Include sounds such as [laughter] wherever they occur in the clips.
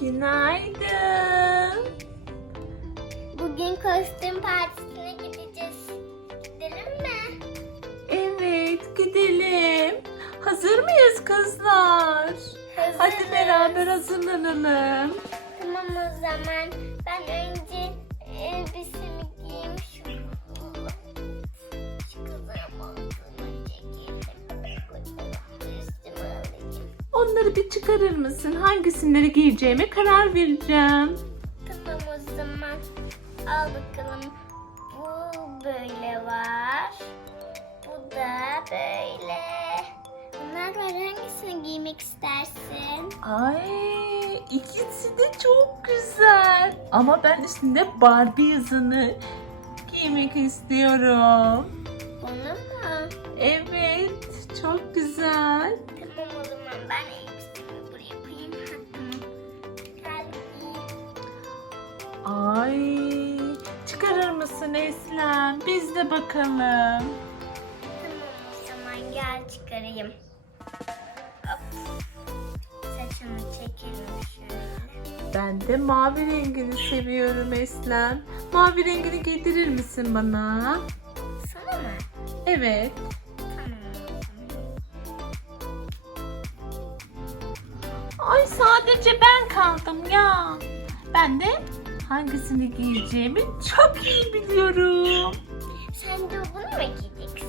Günaydın. Bugün kostüm partisine gideceğiz. Gidelim mi? Evet gidelim. Hazır mıyız kızlar? Hadi Hazırız. beraber hazırlanalım. Tamam o zaman. Onları bir çıkarır mısın? Hangisinleri giyeceğime karar vereceğim. Tamam o zaman. Al bakalım. Bu böyle var. Bu da böyle. Bunlar var. Hangisini giymek istersin? Ay ikisi de çok güzel. Ama ben üstünde Barbie yazını giymek istiyorum. Bunu mu? Evet çok güzel. Ay çıkarır mısın Eslem? Biz de bakalım. Tamam o zaman gel çıkarayım. Hop. Saçını çekelim şöyle. Ben de mavi rengini seviyorum Eslem. Mavi rengini giydirir misin bana? Sana mı? Evet. Ay sadece ben kaldım ya. Ben de hangisini giyeceğimi çok iyi biliyorum. Sen de bunu mu giyeceksin?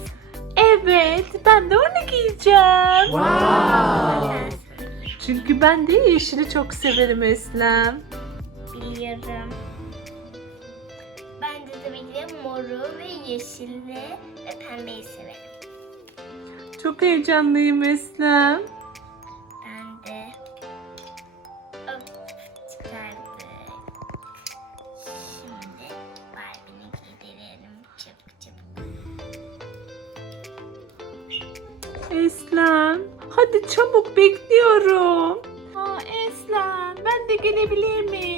Evet, ben de onu giyeceğim. Ben Çünkü ben de yeşili çok severim Eslem. biliyorum. Ben de tabii ki de moru ve yeşilli ve pembeyi severim. Çok heyecanlıyım Eslem. Çabuk bekliyorum. Aa Eslem, ben de gelebilir miyim?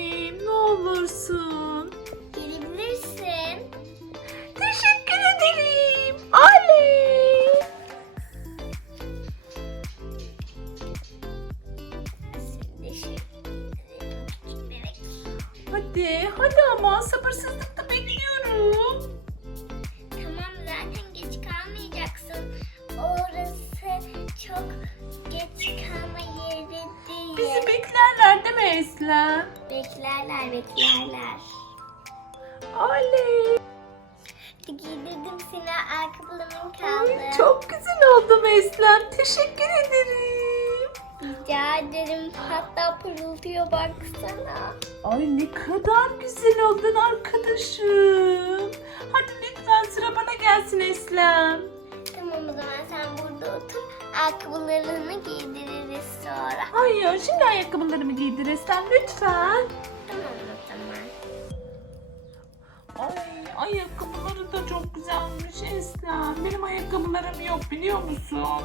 Eslem? Beklerler beklerler. Oley. Giydirdim seni ayakkabılarım kaldı. Ay, çok güzel oldum Eslem. Teşekkür ederim. Rica ederim. Hatta pırıltıyor baksana. Ay ne kadar güzel oldun arkadaşım. Hadi lütfen sıra bana gelsin Eslem. O zaman sen burada otur. Ayakkabılarını giydiririz sonra. Hayır şimdi ayakkabılarımı giydir Eslem lütfen. Tamam o zaman. Ay ayakkabıları da çok güzelmiş Eslem. Benim ayakkabılarım yok biliyor musun?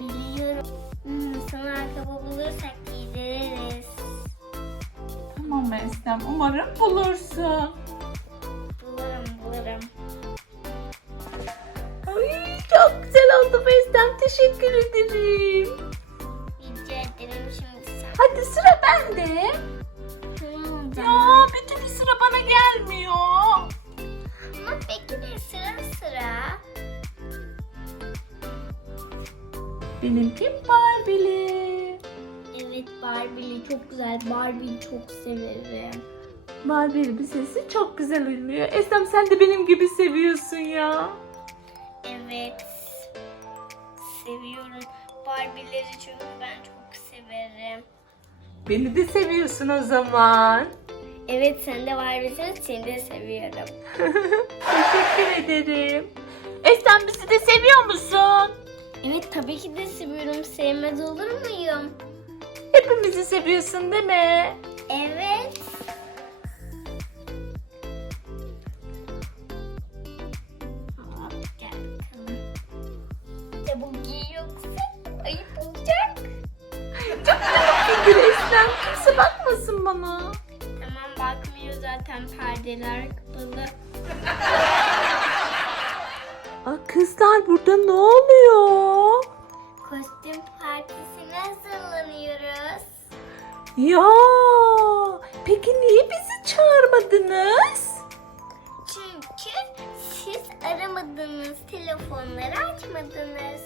Biliyorum. Hmm, sana ayakkabı bulursak giydiririz. Tamam Eslem umarım bulursun. Eslem teşekkür ederim. Rica ederim şimdi sen. Hadi sıra bende. Ya türlü sıra bana gelmiyor. Ama peki de sıra sıra. Benimki Barbie'li. Evet Barbie'li çok güzel. Barbie'yi çok severim. Barbie elbisesi çok güzel uyumuyor. Eslem sen de benim gibi seviyorsun ya. Evet. Seviyorum. Barbie'leri çünkü ben çok severim. Beni de seviyorsun o zaman. Evet sen de Barbie'sin. Seni de seviyorum. [laughs] Teşekkür ederim. Eslem bizi de seviyor musun? Evet tabii ki de seviyorum. Sevmez olur muyum? Hepimizi seviyorsun değil mi? Evet. Bakmasın bana. Tamam bakmıyor zaten perdeler kapalı. Aa, kızlar burada ne oluyor? Kostüm partisine hazırlanıyoruz. Ya Peki niye bizi çağırmadınız? Çünkü siz aramadınız, telefonları açmadınız.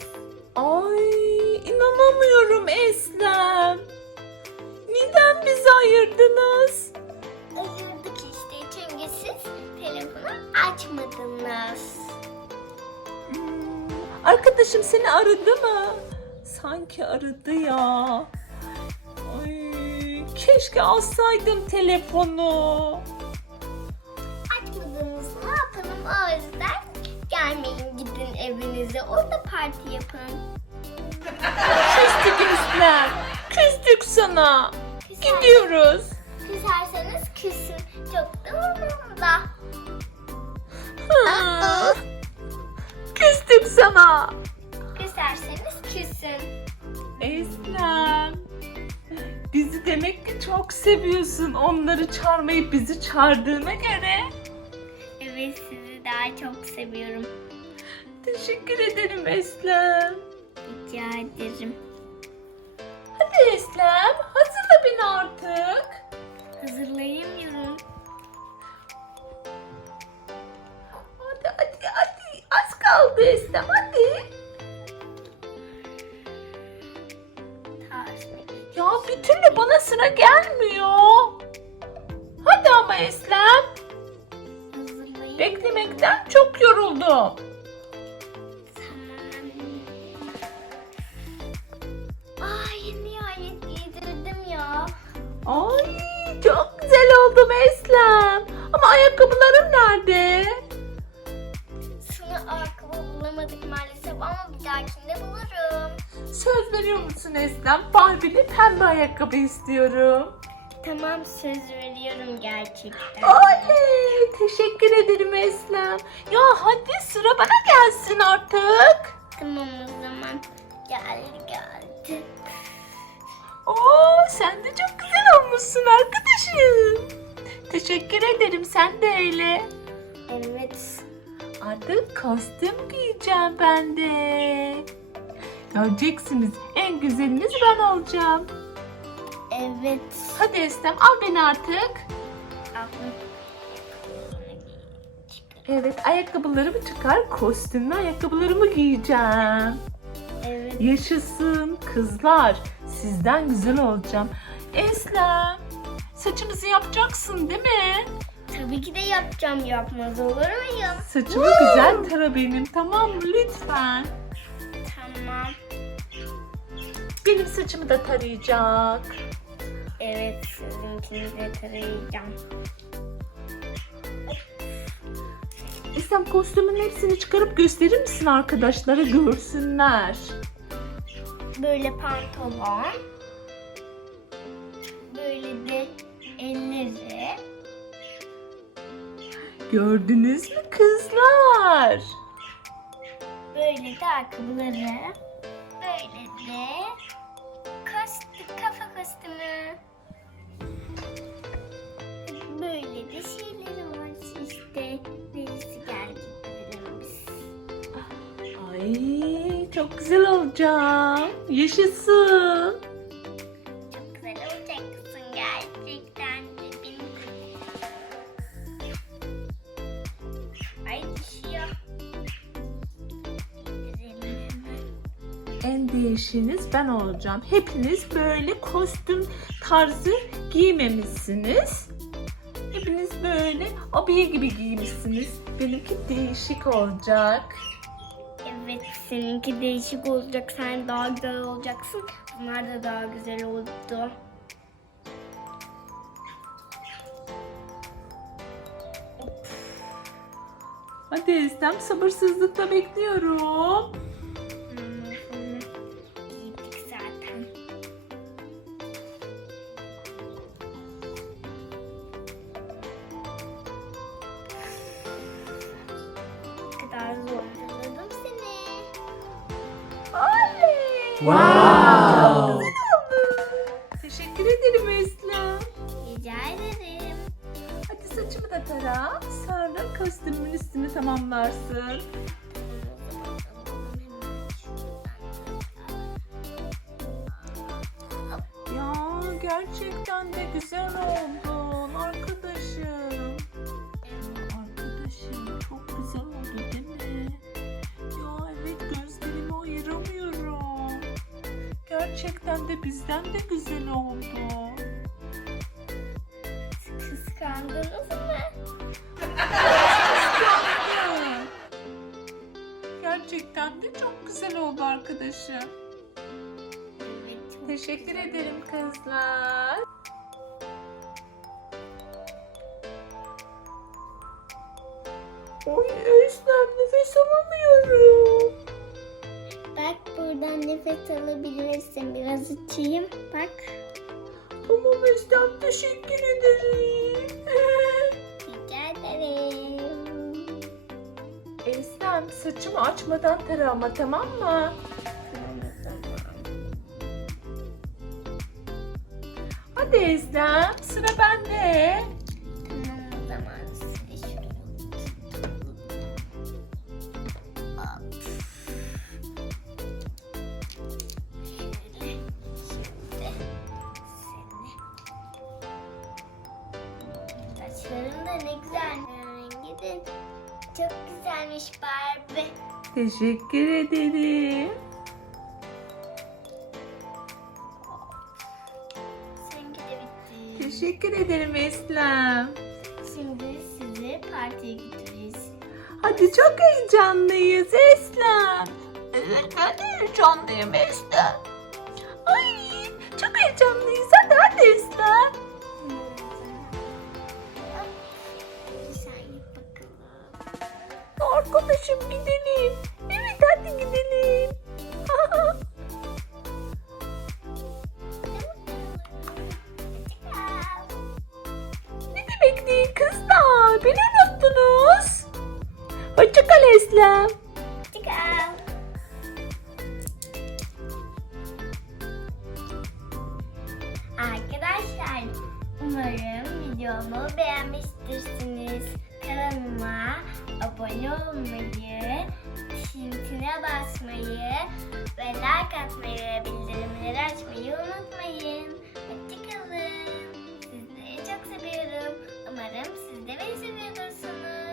Ay inanamıyorum Eslem. Neden bizi ayırdınız? Ayırdık işte çünkü siz telefonu açmadınız. Hmm, arkadaşım seni aradı mı? Sanki aradı ya. Ay, keşke alsaydım telefonu. Açmadınız ne yapalım o yüzden gelmeyin gidin evinize orada parti yapın. Küstük Eslem. Küstük sana. Gidiyoruz. küserseniz küsün çok da umurumda. Hı. Küstük sana. Küserseniz küsün. Eslem. Bizi demek ki çok seviyorsun. Onları çağırmayıp bizi çağırdığına göre. Evet sizi daha çok seviyorum. Teşekkür ederim Eslem. Rica ederim. Hadi Eslem, hazırla beni artık. Hazırlayamıyorum. Hadi hadi hadi. Az kaldı Eslem hadi. Ya bir türlü bana sıra gelmiyor. Hadi ama Eslem. Hazırlayayım. Beklemekten çok yoruldum. Ay çok güzel oldum Eslem. Ama ayakkabılarım nerede? Sana ayakkabı bulamadık maalesef ama bir dahakinde bulurum. Söz veriyor musun Eslem? Barbie'li pembe ayakkabı istiyorum. Tamam söz veriyorum gerçekten. Oley! Teşekkür ederim Eslem. Ya kostüm giyeceğim ben de. Göreceksiniz. En güzeliniz ben olacağım. Evet. Hadi Eslem al beni artık. Evet ayakkabılarımı çıkar. Kostümlü ayakkabılarımı giyeceğim. Evet. Yaşasın kızlar. Sizden güzel olacağım. Eslem saçımızı yapacaksın değil mi? Tabii ki de yapacağım yapmaz olur muyum? Saçımı güzel tara benim tamam mı lütfen. Tamam. Benim saçımı da tarayacak. Evet sizinkini de tarayacağım. Eslem kostümün hepsini çıkarıp gösterir misin arkadaşlara görsünler. Böyle pantolon. Böyle de Gördünüz mü kızlar? Böyle de ayakkabıları. Böyle de kostüm, kafa kostümü. Böyle de şeyleri var işte. Birisi geldi biz. Ay çok güzel olacağım. Yaşasın. Çok güzel olacaksın gerçekten değişiniz ben olacağım. Hepiniz böyle kostüm tarzı giymemişsiniz. Hepiniz böyle abiye gibi giymişsiniz. Benimki değişik olacak. Evet seninki değişik olacak. Sen daha güzel olacaksın. Bunlar da daha güzel oldu. Hadi Eslem sabırsızlıkla bekliyorum. Wow! Teşekkür ederim Eslem. Rica ederim. Hadi saçımı da tara. Sonra kostümün üstünü tamamlarsın. Ya gerçekten de güzel oldu. Gerçekten de bizden de güzel oldu. Kıskandınız mı? [laughs] Gerçekten de çok güzel oldu arkadaşım. Teşekkür ederim kızlar. Nefes alabilirsin. Biraz içeyim. Bak. Tamam Özlem teşekkür ederim. Rica ederim. Özlem saçımı açmadan tara ama tamam mı? Hadi Özlem sıra bende. Güzelmiş Barbie. Teşekkür ederim. Seninki de bitti. Teşekkür ederim Eslem. Şimdi sizi partiye götüreceğiz. Hadi çok heyecanlıyız Eslem. Evet ben de heyecanlıyım Eslem. Arkadaşım gidelim. Evet hadi gidelim. [laughs] ne demek değil kızlar? Beni unuttunuz. Hoşçakal Eslem. Çıkar. Arkadaşlar umarım videomu beğenmiştirsiniz kanalıma abone olmayı, ziltine basmayı ve like atmayı ve bildirimleri açmayı unutmayın. Hoşçakalın. Sizleri çok seviyorum. Umarım siz de beni seviyorsunuz.